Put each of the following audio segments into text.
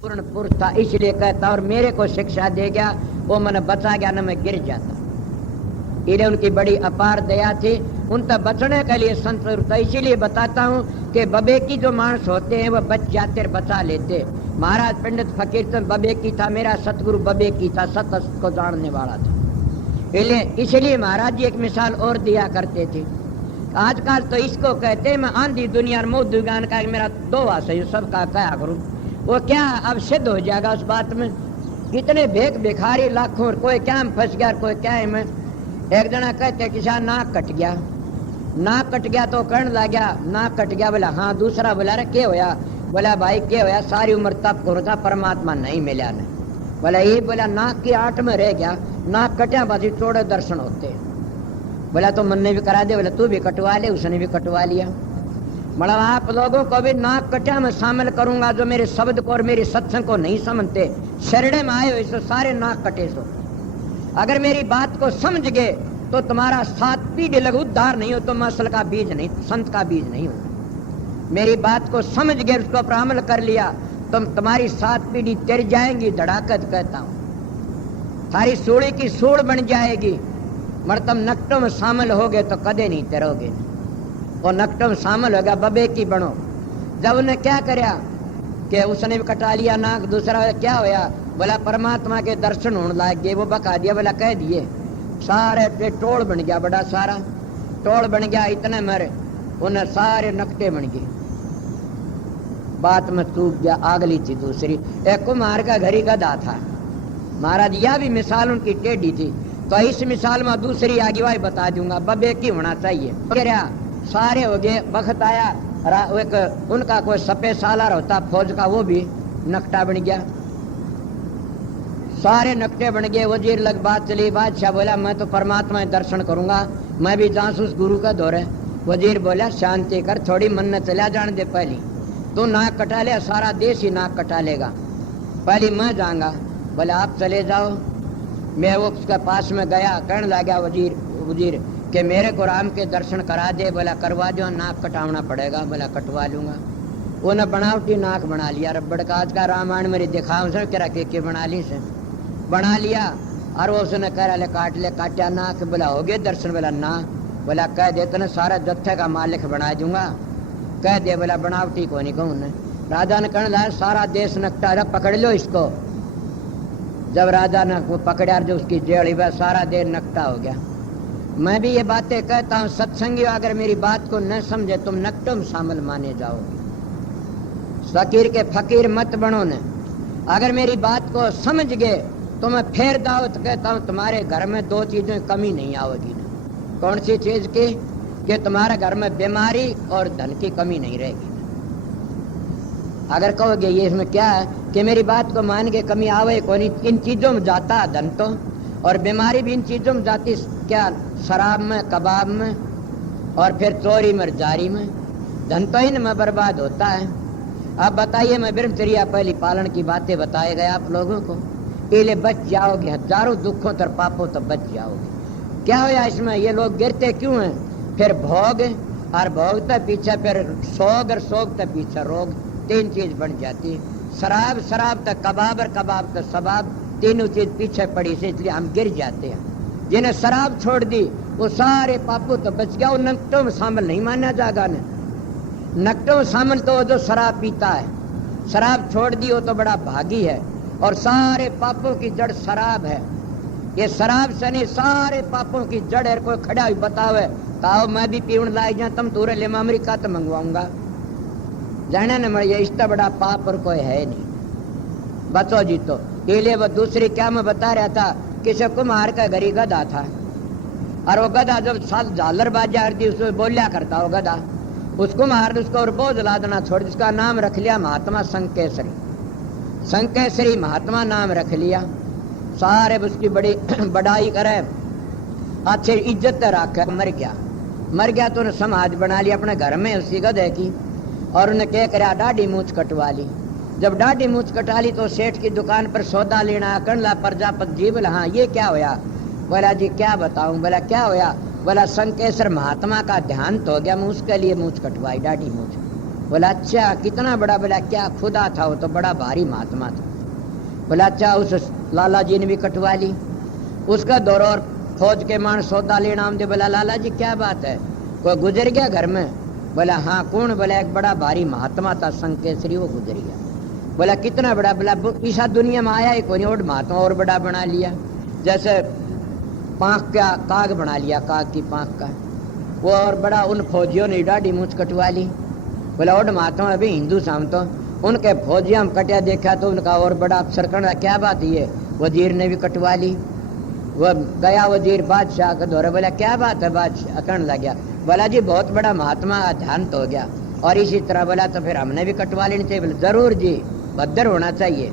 पूर्ण पुरुष था इसलिए कहता, और मेरे को शिक्षा दे गया, वो मन बचा गया न मैं गिर जाता। इन्हें उनकी बड़ी अपार दया थी, उन तक बचने के लिए संत। इसीलिए बताता हूँ कि बबे की जो मानस होते हैं वह बच जाते बचा लेते। महाराज पंडित फकीर चंद बबे की था, मेरा सतगुरु बबे की था, सत को जानने वाला था। इसलिए महाराज जी एक मिसाल और दिया करते थे। आजकल तो इसको कहते हैं मैं आंधी दुनिया मोह गान का मेरा दो है सबका क्या करूं। वो क्या अब सिद्ध हो जाएगा उस बात में। कितने भेक भिखारी लाखों, कोई क्या में फंस गया, कोई क्या में। एक जना कहते किसान नाक कट गया, नाक कट गया तो कहने लग गया नाक कट गया। बोला हाँ। दूसरा बोला रे क्या होया? बोला भाई क्या होया, सारी उम्र तप करो था परमात्मा नहीं मिला ने। बोला ये, बोला नाक की आठ में रह गया, नाक कटिया बाजी चौड़े दर्शन होते। बोला तो मन ने भी करा दे। बोला तू भी कटवा ले, उसने भी कटवा लिया। मतलब आप लोगों को भी नाक कटिया में शामिल करूंगा जो मेरे शब्द को और मेरे सत्संग को नहीं समझते। शरणे में आए हो इसो सारे नाक कटे सो। अगर मेरी बात को समझ गए तो तुम्हारा 7 पीढ़ी लघु उद्धार नहीं हो, तो मसल का बीज नहीं, संत का बीज नहीं हो। मेरी बात को समझ गए, उसको पर अमल कर लिया, तुम तुम्हारी 7 पीढ़ी तर जाएंगी। धड़ाकत कहता हूं, थारी सूड़ी की सूड़ बन जाएगी। मगर तुम नकटों में शामिल हो गए तो कदे नहीं तरोगे। वो नकटों में शामिल हो गया, बबे की बनो। जब उन्हें क्या करया कि उसने भी कटा लिया नाक। दूसरा क्या होया? बोला परमात्मा के दर्शन होने लग गए। वो बका दिया, बोला कह दिए। सारे पे टोल बन गया, बड़ा सारा टोल बन गया। इतने मरे उन्हें सारे नकटे बन गए। बात में चूक गया। आगली थी दूसरी, एक कुम्हार का घरी गधा था। महाराज यह भी मिसाल उनकी टेढ़ी थी, तो इस मिसाल में दूसरी आगे वाई बता दूंगा। बबे की होना चाहिए। सारे हो गए, वक्त आया एक उनका कोई सफेद सालार होता फौज का, वो भी नकटा बन गया। सारे नकटे बन गए। वजीर लग बात चली। बादशाह बोला मैं तो परमात्मा दर्शन करूंगा, मैं भी जासूस गुरु का दौरे। वजीर बोला शांति कर, थोड़ी मन न चला जाने दे। पहली तू नाक कटा ले, सारा देश ही नाक कटा लेगा। पहली मैं जाऊंगा। बोला आप चले जाओ। मैं वो उसके पास में गया, कहने लगा वजीर कि मेरे को राम के दर्शन करा दे। बोला करवा दो, नाक कटावना पड़ेगा। बोला कटवा लूंगा। उन्हें बनावटी नाक बना लिया। रबड़ का आज का रामायण मेरी दिखाओ से करा के बना ली से बना लिया। और वो उसने कह ले काट ले, काटा नाक। बोला हो गए दर्शन? बोला ना। बोला कह दे तो सारा जत्थे का मालिक बना दूंगा। कह दे। बोला बनावटी को नहीं कहूँ। राजा ने कहने लगा सारा देश नकटा, पकड़ लो इसको। जब राजा ने पकड़ा जो उसकी जेल, वह सारा देश नकटा हो गया। मैं भी ये बातें कहता हूँ सत्संगी, अगर मेरी बात को न समझे तुम नकटों में शामिल माने जाओगे। फकीर के फकीर मत बनो ने। अगर मेरी बात को समझ गए तो मैं फेर दावत कहता हूँ तुम्हारे घर में 2 चीजों की कमी नहीं आवेगी ना। कौन सी चीज की? कि तुम्हारे घर में बीमारी और धन की कमी नहीं रहेगी। अगर कहोगे ये इसमें क्या है कि मेरी बात को मान के कमी आवे कौन, इन चीजों में जाता है धन तो, और बीमारी भी इन चीजों में जाती। क्या? शराब में, कबाब में, और फिर चोरी में, जारी में। धन तो इन में बर्बाद होता है। अब बताइए, मैं ब्रह्मचर्या पहली पालन की बातें बताए गए आप लोगों को, इले बच जाओगे। हजारों दुखों तर पापों तो बच जाओगे। क्या होया इसमें? ये लोग गिरते क्यों हैं? फिर भोग, और भोगते पीछे फिर सोग, और सोग तक पीछे रोग। 3 चीज बन जाती। शराब, शराब तक कबाब, और कबाब तक शबाब। तीनों चीज पीछे पड़ी से इसलिए हम गिर जाते हैं। जिन्हें शराब छोड़ दी वो सारे पापों तो बच गया। वो नकटों में शामिल नहीं माना जाएगा ने। नकटों में शामिल तो वो जो शराब पीता है, शराब छोड़ दी वो तो बड़ा भागी है। और सारे पापों की जड़ शराब है। ये शराब से नहीं, सारे पापों की जड़ है। कोई खड़ा हुई बतावे ताओ मैं भी पीवन लाई जा, तुम तूरे ले अमरीका तो मंगवाऊंगा। जाने न मैं, ये इतना बड़ा पाप और कोई है नहीं। बचो जी तो इसलिए वो दूसरी क्या मैं बता रहा था, किसी कुम्हार का घरी गधा था। और वो गधा जब साल झालर बाजा हरती उसको बोलिया करता वो गधा, उसको मार उसको और बोझ लादना छोड़। जिसका नाम रख लिया महात्मा संकेश्वरी। संकेश्वरी महात्मा नाम रख लिया। सारे उसकी बड़ी बड़ाई करे, अच्छी इज्जत रखे। मर गया तो उन्हें समाज बना लिया अपने घर में उसी गधे की। और उन्हें क्या कराया, दाढ़ी मूछ कटवा ली। जब दाढ़ी मूछ कटा ली तो सेठ की दुकान पर सौदा लेना करला प्रजापति जी। बोला हाँ ये क्या होया? बोला जी क्या बताऊं। बोला क्या होया? बोला संकेश्वर महात्मा का ध्यान तो हो गया, मैं उसके लिए मूछ कटवाई, दाढ़ी मूछ। बोला अच्छा कितना बड़ा? बोला क्या खुदा था वो तो बड़ा भारी महात्मा था। बोला अच्छा उस लाला जी ने भी कटवा ली। उसका दौर और फौज के मान सौदा लेना आमदे। बोला लाला जी क्या बात है, कोई गुजर गया घर में? बोला हाँ कौन? बोला एक बड़ा भारी महात्मा था संकेसरी, वो गुजर गया। बोला कितना बड़ा? बोला ईसा दुनिया में आया ही कोई और महात्मा और बड़ा बना लिया, जैसे पाँख का काग बना लिया, काग की पाँख का वो और बड़ा। उन फौजियों ने डाढ़ी मूछ कटवा ली। बोला और महात्मा अभी हिंदू शाम तो उनके फौजिया में कटिया देखा तो उनका और बड़ा अफसर करना। क्या बात है? वजीर ने भी कटवा ली। वो गया वजीर बादशाह के दौरे। बोला क्या बात है? बादशाह कहने लग गया बोला जी बहुत बड़ा महात्मा ध्यान हो गया। और इसी तरह बोला तो फिर हमने भी कटवा लेनी चाहिए। बोले जरूर जी भद्र होना चाहिए।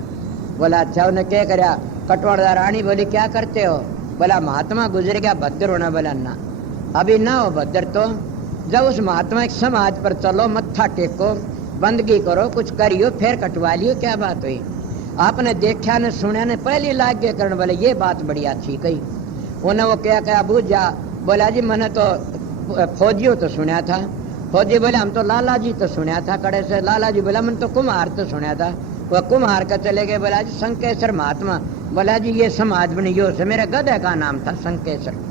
बोला अच्छा उन्हें क्या कराया? कटवाड़ा रानी बोली क्या करते हो? बोला महात्मा गुजर गया, भद्र होना। बोला ना अभी ना हो भद्र, तो जब उस महात्मा के समाज पर चलो, मत्था टेको, बंदगी करो, कुछ करियो, फिर कटवा लियो। क्या बात हुई? आपने देखा न सुना न पहले लाग गए करने। बोले ये बात बड़ी अच्छी कही। उन्हें वो क्या बूझा? बोला जी मैंने तो फौजियों तो सुना था। फौजी बोले हम तो लाला जी तो सुना था कड़े से। लाला जी बोला मैंने तो कुम्हार तो सुना था। वह कुम्हार का चले गए। बोला जी संकेश्वर महात्मा। बोला जी ये समाज बनी यो से, मेरे गधे का नाम था संकेश्वर।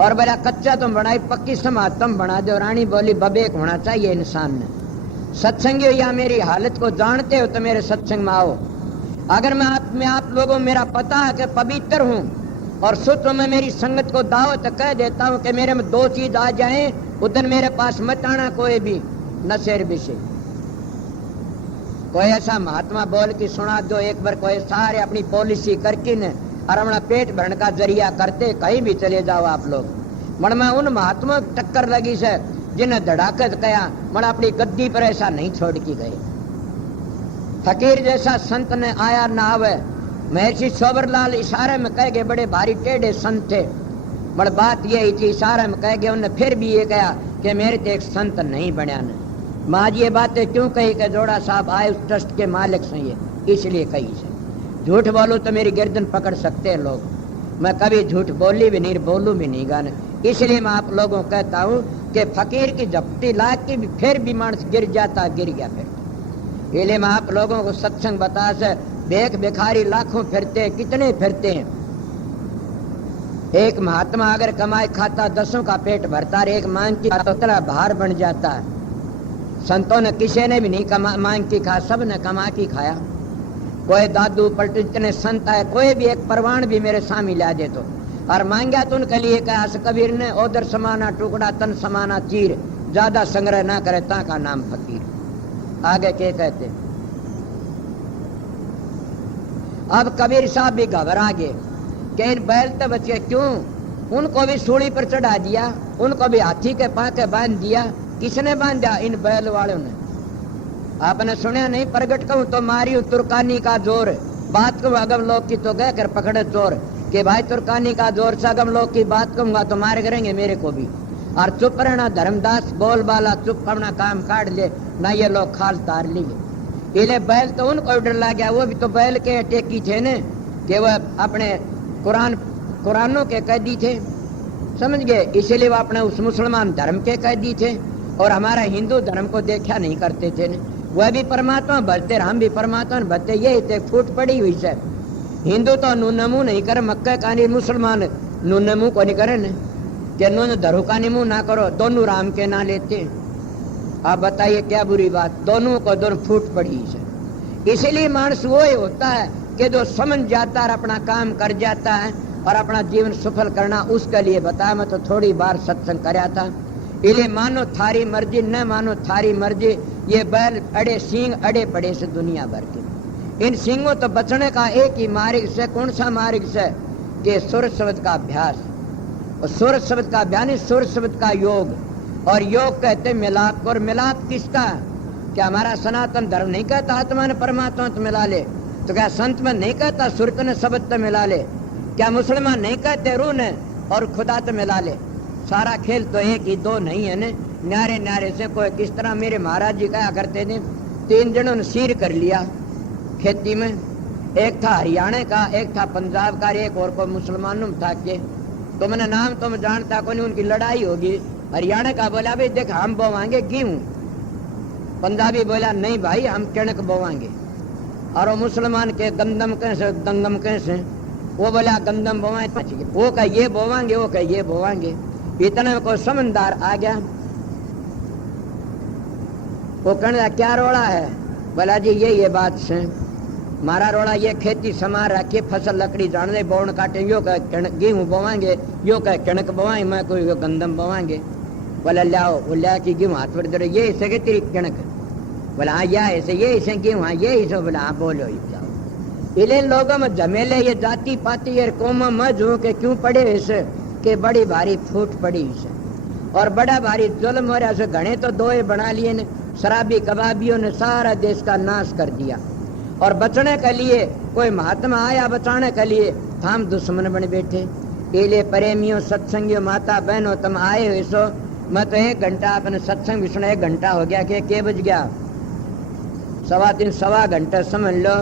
और बोला कच्चा तुम बनाई, पक्की समाज तुम बना दो। रानी बोली बबेक होना चाहिए इंसान ने। सत्संगी या मेरी हालत को जानते हो तो मेरे सत्संग में आओ। अगर मैं आप लोगों मेरा पता है कि पवित्र हूँ और सूत्र में मेरी संगत को दावत कह देता हूँ कि मेरे में दो चीज आ जाए, उधर मेरे पास मत आना कोई भी नशेर विषय। कोई ऐसा महात्मा बोल के सुना दो एक बार, कोई सारे अपनी पॉलिसी करके न और अपना पेट भरने का जरिया करते कहीं भी चले जाओ आप लोग। मन में उन महात्मा टक्कर लगी से जिन्हें धड़ाकत कया मन अपनी गद्दी पर ऐसा नहीं छोड़ के गए। फकीर जैसा संत ने आया ना आवे। महर्षि सोबरलाल इशारे में कह गए, बड़े भारी टेढ़े संत थे। बड़ बात यही थी, इशारे में कह गए। उन्हें फिर भी ये कहा कि मेरे तो एक संत नहीं बनया ने। माँ जी ये बातें क्यों कही कि जोड़ा साहब आए उस ट्रस्ट के मालिक से, ये इसलिए कही से। झूठ बोलूं तो मेरी गर्दन पकड़ सकते हैं लोग। मैं कभी झूठ बोली भी नहीं, बोलूं भी नहीं गाने। इसलिए मैं आप लोगों को कहता हूँ कि फकीर की झपटी लाग के भी फिर भी मानस गिर जाता, गिर गया फिर। इसलिए मैं आप लोगों को सत्संग बता से बेख भिखारी लाखों फिरते, कितने फिरते हैं। एक महात्मा अगर कमाई खाता 10 का पेट भरता, एक मांग की उतना भार बन जाता है। संतों ने किसी ने भी नहीं मांग की खा, सब ने कमा की खाया। कोई दादू पलटू इतने संत आए, कोई भी एक परवान भी मेरे सामने ला दे तो और मांगा तो उनके लिए कहा कबीर ने उधर समाना टुकड़ा तन समाना चीर, ज्यादा संग्रह ना करे ता का नाम फकीर। आगे क्या कहते? अब कबीर साहब भी घबरा गए कि इन बैल तो बचे क्यों? उनको भी सूली पर चढ़ा दिया, उनको भी हाथी के पाके बांध दिया। किसने बांधा? इन बैल वालों ने। आपने सुना नहीं? प्रगट कहूं तो मारी तुर्कानी का जोर, बात कहूं अगम लोग की तो गए कर पकड़े चोर। कि भाई तुर्कानी का जोर से अगम लोग की बात कहूंगा तो मार करेंगे मेरे को भी। और चुप रहना धर्मदास, बोल बाला चुप, अपना काम काट ले ना, ये लोग खाल तार लिए। इले बैल तो उनको डर लग गया। वो भी तो बैल के टेकी थे न, कि वह अपने कुरानों के कैदी थे, समझ गए। इसीलिए वो अपने उस मुसलमान धर्म के कैदी थे और हमारा हिंदू धर्म को देखा नहीं करते थे न। वह भी परमात्मा भजते, हम भी परमात्मा भजते, यही थे फूट पड़ी हुई से। हिंदू तो नूनमू नहीं करे, मक्के का नहीं, मुसलमान नूनमू को नहीं करे न, कि नून धरू का निमू ना करो, दोनों राम के ना लेते। आप बताइए क्या बुरी बात? दोनों को दोनों फूट पड़ी से। इसीलिए मानस वो ही होता है कि जो समझ जाता है अपना काम कर जाता है और अपना जीवन सफल करना उसके लिए बताया। मैं तो थोड़ी बार सत्संग कराया था। इसलिए मानो थारी मर्जी, न मानो थारी मर्जी। ये बैल अड़े सींग अड़े पड़े से दुनिया भर के। इन सींगों तो बचने का एक ही मार्ग से, कौन सा मार्ग से? कि सुर शब्द का अभ्यास। और सुर शब्द का अभ्यास, सुर शब्द का योग। और योग कहते मिलाप। और मिलाप किसका? क्या हमारा सनातन धर्म नहीं कहता आत्मा ने परमात्मा तो मिला ले? तो क्या संत में नहीं कहता सुरत ने शब्द तो मिला ले? क्या मुसलमान नहीं कहते रूह ने और खुदा तो मिला ले? सारा खेल तो एक ही, दो नहीं है न। न्यारे न्यारे से कोई किस तरह मेरे महाराज जी कहा करते थे, 3 जनों ने सिर कर लिया खेती में। एक था हरियाणा का, एक था पंजाब का, एक और कोई मुसलमानों में था के। तो मैंने नाम तो मैं जानता को नहीं, उनकी लड़ाई होगी। हरियाणा का बोला भाई देख हम बोवाएंगे गेहूं पंजाबी बोला नहीं भाई हम कणक बोवांगे। और वो मुसलमान के गंदम कैसे दंगम कैसे, वो बोला गंदम बोवाएं, वो कह ये बोवांगे, वो कह ये बोवांगे। इतने को समझदार आ गया, वो कहने क्या रोड़ा है? बोला जी ये बात से मारा रोड़ा ये खेती समार रखी फसल लकड़ी जान दे बोन काटे, यो कह गेहूं बोवांगे, यो कह कणक बोवाएं, मैं कोई गंदम बोवांगे। बोला लाओ, वो लिया कि गेहूं हाथ पर दे, ये ऐसे के तेरी कणक? बोला हाँ या ऐसे, ये ऐसे गेहूं, हाँ ये ऐसे। बोला हाँ बोलो जाओ। इले लोगों में झमेले ये जाति पाति और कौम मज हो के क्यों पड़े इसे के बड़ी भारी फूट पड़ी इसे, और बड़ा भारी जुल्म हो रहा है। घने तो दोए बना लिए ने, शराबी कबाबियों ने सारा देश का नाश कर दिया। और बचने के लिए कोई महात्मा आया बचाने के लिए, हम दुश्मन बन बैठे। इले प्रेमियों सत्संगियों माता बहनों तुम आए हुए सो, मैं तो 1 घंटा अपने सत्संग भी सुना, 1 घंटा हो गया के बज गया 3:15 सवा घंटा समझ लो।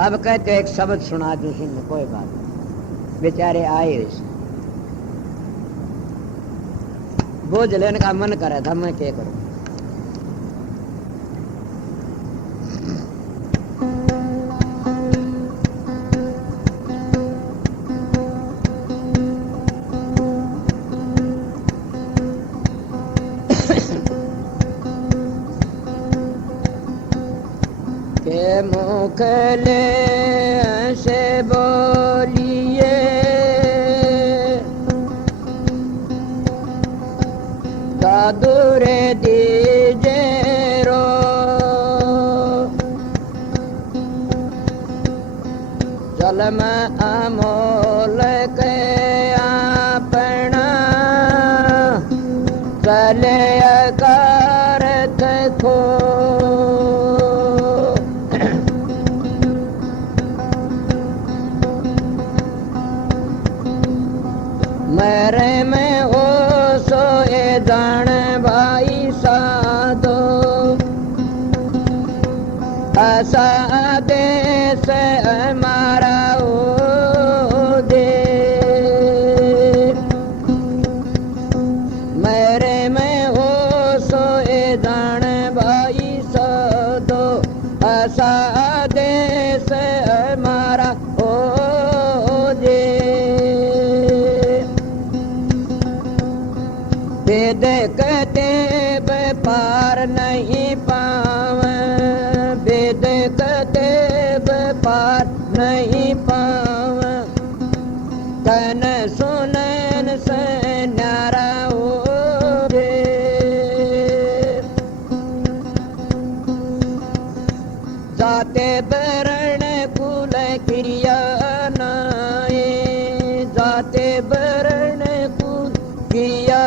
अब कहते एक शब्द सुना दूं, सुन कोई बात नहीं, बेचारे आए हुए बोझ लेने का मन कर रहा था, मैं क्या करूं। के मुख ले से बोलिए दूरे दीजे रो, चल मैं अमोल के अपना चले करत खो। मेरे में ओ सोए जान भाई साधो, ऐसा देश हमारा हो दे। मेरे में ओ सोए जान भाई साधो, ऐसा देश हमारा हो दे। वेद कहते व्यापार नहीं पावे, वेद कहते व्यापार नहीं पावे, तन सुनन से न्यारा हो रे। जाते वरण कुल क्रिया नाए, जाते वरण कुल क्रिया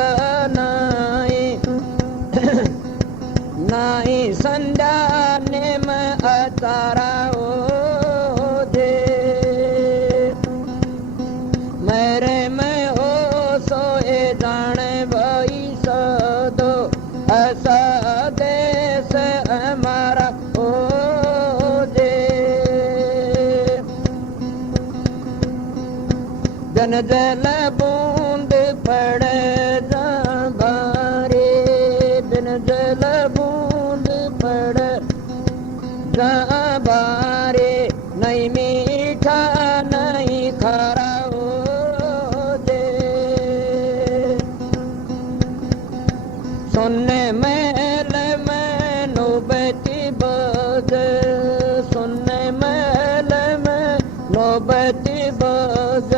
नाई संध्या ने में अतारा हो दे। मेरे में हो सोए जाने भाई सदो, ऐसा देश हमारा हो दे। जन जल बूंद पड़े जा बारे, बिन जल बूंद पड़ जा बारे, नहीं मीठा नहीं खारा हो दे। सुनने महल में नौबती बज, सुनने महल में नौबती बज,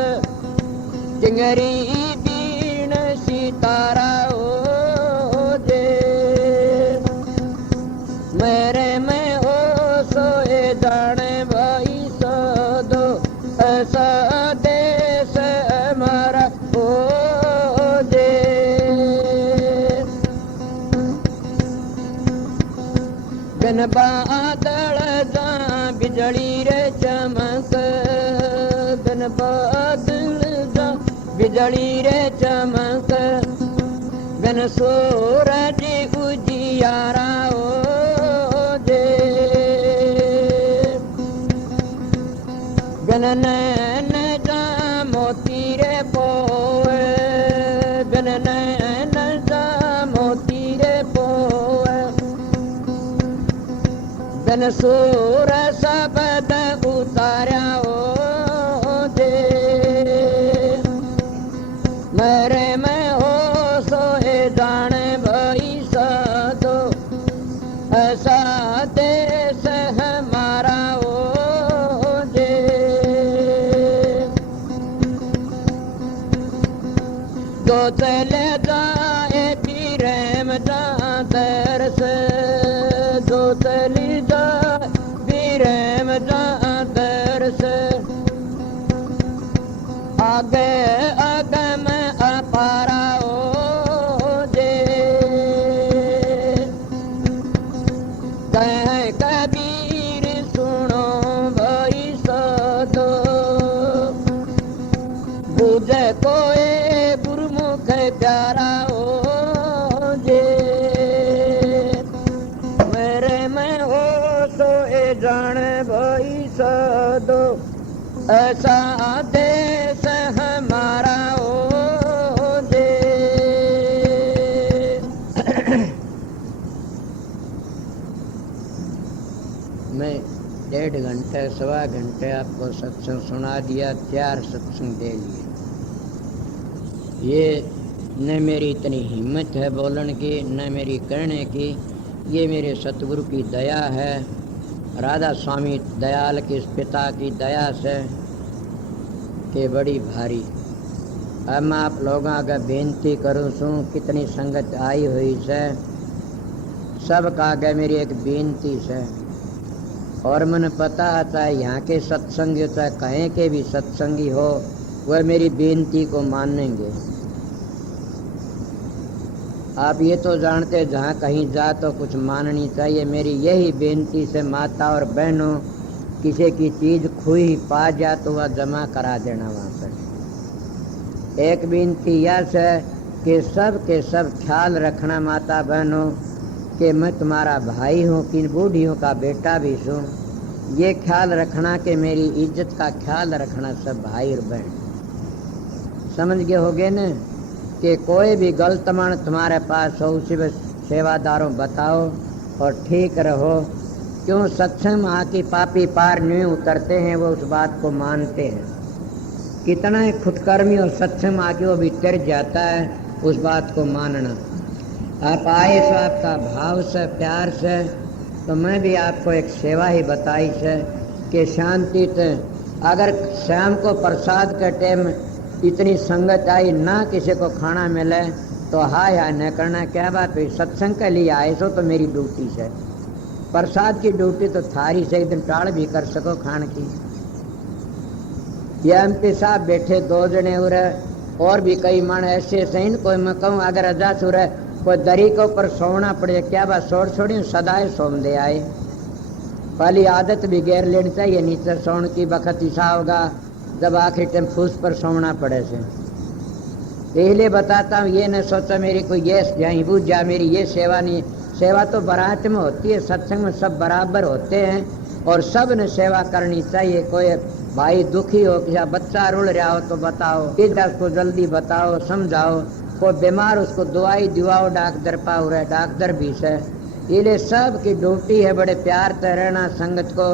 चिंगरी बीन सितारा हो दे। मेरे में हो सोए जाने भाई सदो, ऐसा देश हमारा हो दे। बिन बादल जा बिजली रे चमक, बिन बादल जा बिजली रे चमक, बिन सूरज उजियारा हो दे। बिन नैन जा मोती रे पोए, बिन नैन जा मोती रे पोए, तन सूर सबद उतारा जे मेरे में हो सोए जाने भई सदो ऐसा देश हमारा हो जे जो चले जाए प्रेम जातर से जो चली जाए प्रेम जातर से आगे आगे में अपारा हो जे कह कबीर सुनो भाई सदो बुझे कोई गुरुमुख प्यारा हो जे मेरे में हो सोए जाने भाई सदो ऐसा देश हमारा हो जे मैं 1.5 घंटे 1.25 घंटे आपको सत्संग सुना दिया, 4 सत्संग दे लिए। ये न मेरी इतनी हिम्मत है बोलने की, न मेरी कहने की, ये मेरे सतगुरु की दया है, राधा स्वामी दयाल के पिता की दया से के बड़ी भारी। अब मैं आप लोगों का बेनती करूँ सूँ, कितनी संगत आई हुई से सब का आगे मेरी एक बेनती से। और मन पता आता है यहाँ के सत्संगी चाहे कहीं के भी सत्संगी हो वह मेरी बेनती को मानेंगे। आप ये तो जानते जहाँ कहीं जा तो कुछ माननी चाहिए। मेरी यही बेनती से माता और बहनों, किसी की चीज खोई पा जा तो वह जमा करा देना वहाँ पर। एक बेनती यह है कि सब के सब ख्याल रखना माता बहनों कि मैं तुम्हारा भाई हूँ, किन बूढ़ियों का बेटा भी हूँ। ये ख्याल रखना कि मेरी इज्जत का ख्याल रखना सब भाई और बहन। समझ गए होगे न कि कोई भी गलत मन तुम्हारे पास हो उसी में सेवादारों बताओ और ठीक रहो। क्यों सत्संग आके पापी पार नहीं उतरते हैं, वो उस बात को मानते हैं। कितना ही खुदकर्मी और सत्संग आके वो भी तर जाता है उस बात को मानना। आप आए तो आपका भाव से प्यार से, तो मैं भी आपको एक सेवा ही बताई से कि शांति से अगर शाम को प्रसाद के टाइम इतनी संगत आई ना किसी को खाना मिले तो हाय हाय न करना, क्या बात हुई, सत्संग के लिए आए सो तो मेरी ड्यूटी से। प्रसाद की ड्यूटी तो थारी से एक दिन टाल भी कर सको खान की। ये एमपी साहब बैठे 2 जने उरे और भी कई मन ऐसे सही। कोई मैं कहूँ अगर अजा सुर कोई दरी के ऊपर सोना पड़े, क्या बात छोड़ छोड़ी सदाए सोम दे आए। पहली आदत भी गैर लेनी चाहिए, नीचे सोने की वक्त ईसा होगा जब आखिरी टाइम फूस पर सोना पड़े से। इसलिए बताता हूँ ये न सोचा मेरी कोई ये यहीं बुझ जा, मेरी ये सेवा नहीं। सेवा तो बारात में होती है, सत्संग में सब बराबर होते हैं और सब ने सेवा करनी चाहिए। कोई भाई दुखी हो या बच्चा रुल रहा हो तो बताओ, इधर को जल्दी बताओ, समझाओ। कोई बीमार उसको दवाई दिवाओ, डॉक्टर पाओ रहे डॉक्टर भी से। इसलिए सब की ड्यूटी है बड़े प्यार से रहना संगत को।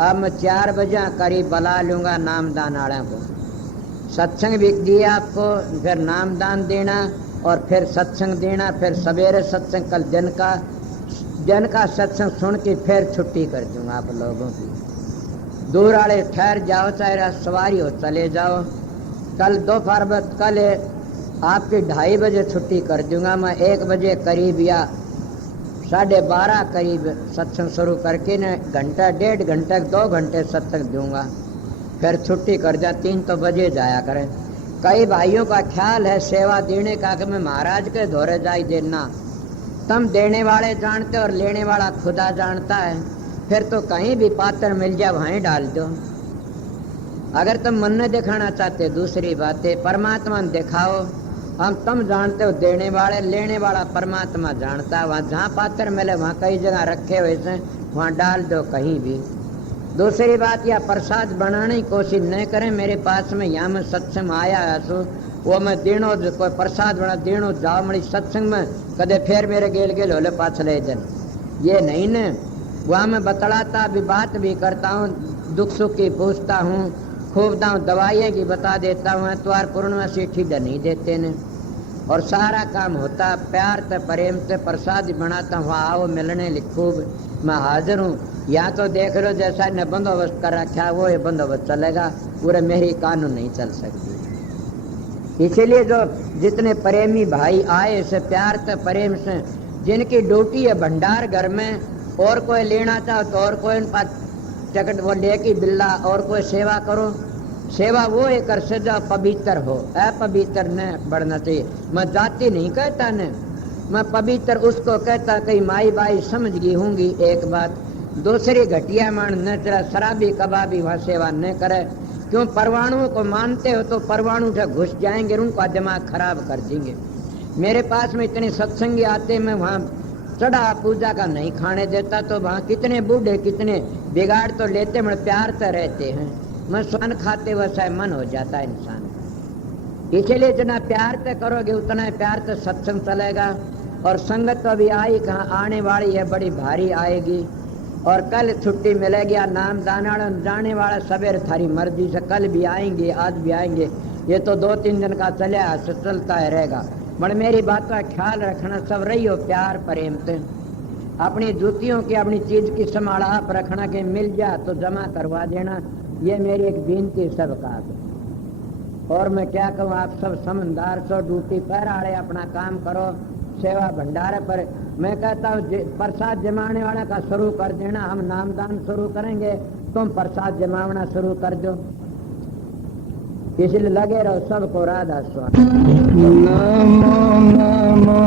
अब मैं 4 बजे करीब बुला लूँगा नामदान वाले को। सत्संग भी दिया आपको, फिर नामदान देना और फिर सत्संग देना, फिर सवेरे सत्संग, कल दिन का सत्संग सुन के फिर छुट्टी कर दूंगा आप लोगों की। दूर वाले ठहर जाओ, चाहे सवारी हो चले जाओ। कल दोपहर कल आपकी 2:30 बजे छुट्टी कर दूंगा मैं। 1 बजे करीब या 12:30 करीब सत्संग शुरू करके न घंटा 1.5 घंटे 2 घंटे सत्संग दूंगा, फिर छुट्टी कर जा। 3 तो बजे जाया करें। कई भाइयों का ख्याल है सेवा देने का कि मैं महाराज के धोरे जाई देना। तुम देने वाले जानते और लेने वाला खुदा जानता है। फिर तो कहीं भी पात्र मिल जाए वहीं डाल दो। अगर तुम मन ने दिखाना चाहते दूसरी बातें, परमात्मा ने दिखाओ। हम तुम जानते हो देने वाले, लेने वाला परमात्मा जानता है। वहाँ जहाँ पात्र मिले वहाँ कई जगह रखे हुए से वहाँ डाल दो कहीं भी। दूसरी बात, या प्रसाद बनाने की कोशिश न करें। मेरे पास में यहाँ में सत्संग आया है वो मैं देनो कोई प्रसाद बना देनो जाओ मरी सत्संग में कदे फिर मेरे गेल होले पाछले दिन। ये नहीं न वहाँ मैं बतलाता भी, बात भी करता हूँ, दुख सुख की पूछता हूँ, खूब दाऊँ दवाइयाँ की बता देता हूँ। त्वार पूर्णमासी ठीक नहीं देते ने, और सारा काम होता प्यार से प्रेम से, प्रसाद बनाता हूँ, आओ मिलने खूब मैं हाजिर हूँ। या तो देख लो जैसा ने बंदोबस्त कर रखा वो ये बंदोबस्त चलेगा, पूरे मेरी कानून नहीं चल सकती। इसीलिए जो जितने प्रेमी भाई आए से प्यार से प्रेम से, जिनकी ड्यूटी है भंडार घर में, और कोई लेना चाहो तो और कोई टिकट वो लेके बिल्ला, और कोई सेवा करो। सेवा वो है कर से जो पवित्र हो, अपवित्र न बढ़ना चाहिए। मैं जाति नहीं कहता न, मैं पवित्र उसको कहता कहीं माई बाई समझ गई होंगी एक बात। दूसरी घटिया मान न तेरा शराबी कबाबी वहाँ सेवा न करे। क्यों? परमाणुओं को मानते हो तो परमाणु से घुस जाएंगे, उनका दिमाग खराब कर देंगे। मेरे पास में इतने सत्संगी आते, मैं वहाँ चढ़ा पूजा का नहीं खाने देता, तो वहाँ कितने बूढ़े कितने बिगाड़ तो लेते, मैं प्यार से रहते हैं। मैं स्वान खाते वैसा मन हो जाता है इंसान। इसलिए जितना प्यार से करोगे उतना प्यार से सत्संग चलेगा। और संगत तो अभी आई कहाँ, आने वाली है, बड़ी भारी आएगी। और कल छुट्टी मिलेगी, नाम जाने वाला सवेर थारी मर्जी से, कल भी आएंगे आज भी आएंगे। ये तो 2-3 दिन का चलता है रहेगा। बट मेरी बात का ख्याल रखना, सब रही हो प्यार प्रेम से। अपनी जूतियों की अपनी चीज की संभाल आप रखना, के मिल जा तो जमा करवा देना। ये मेरी एक विनती सबका। और मैं क्या कहूँ, आप सब समझदार सो, ड्यूटी पर आड़े अपना काम करो, सेवा भंडार पर। मैं कहता हूँ प्रसाद जमाने वाला का शुरू कर देना, हम नामदान शुरू करेंगे, तुम प्रसाद जमावना शुरू कर दो। इसलिए लगे रहो, सबको राधा स्वामी। नमो नमो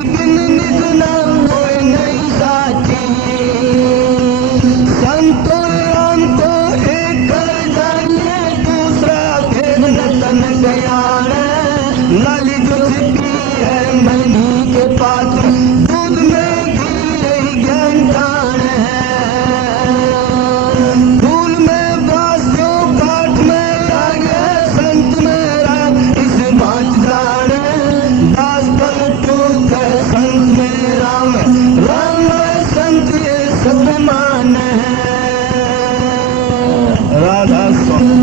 बिन निज नाम कोई नहीं साथी। संतो राम को एक कर जानिए, दूसरा भेद न तन ज्ञान। लाली जो छिपी है मनी के पात्र, दूध में घी यही ज्ञान दान है। फूल में बास जो काठ में लागे, संत में राम इस बात जाने। दास पलटू कर संत में राम, राम में संत ये सब मान है। राधा स्वामी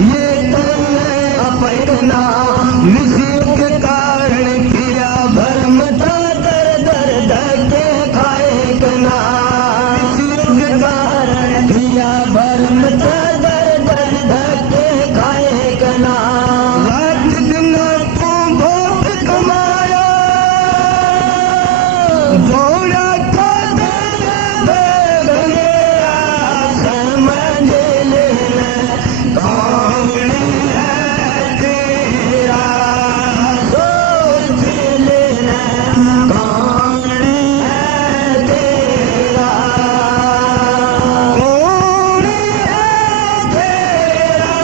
ये अपना विषय के कारण किया भरम दर दर धके खाए कना। विषय के कारण किया भरम दर दर धके खाए कना। रात दिन तू बहुत कमाया, घोड़ा का दे गया समझ लेना कौन है तेरा। सोच लेना कौन है तेरा। कौन है तेरा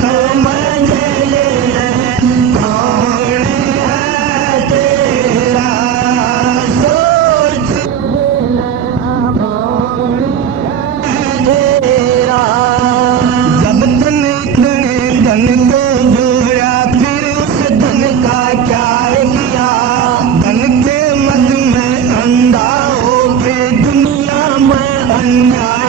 समझ लेना कौन है तेरा। सोच लेना कौन है तेरा। जब तन इतने धन को जोड़ा, फिर उस धन का क्या किया। धन के मद में अंधा हो के दुनिया में अन्याय